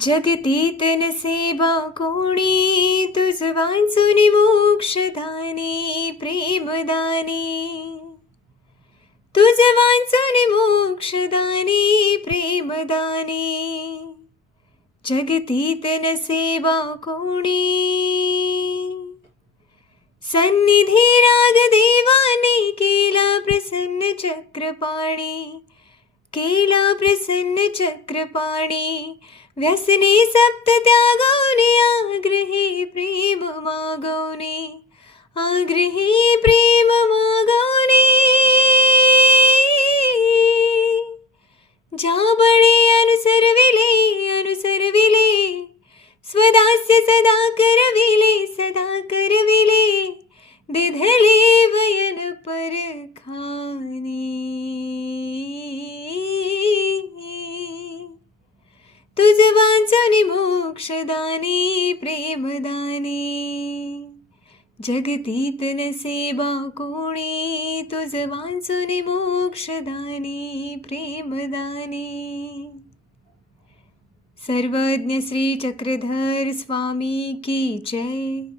जगतीत नसेबा कोणी, तुझ वांचून मोक्षदानी प्रेमदानी, तुझ वांचून मोक्षदानी प्रेमदानी, जगतीत नसेबा कोणी. सन्निधी राग देवाने केला प्रसन्न चक्रपाणी, केला प्रसन्न चक्रपाणी. व्यसने सप्त त्यागवने, आग्रहे प्रेम मागवणे, आग्रहे प्रेम मागवणे. ज्या बळे अनुसरविले, अनुसरविले, स्वदास्य सदा करविले, सदा करविले, दिधले वयन परखानी. तुझ वांचून मोक्षदानी प्रेमदानी, जगतीत नसेबा कोणी, तुझ वांचून मोक्षदानी प्रेमदानी. सर्वज्ञ श्री चक्रधर स्वामी की जय.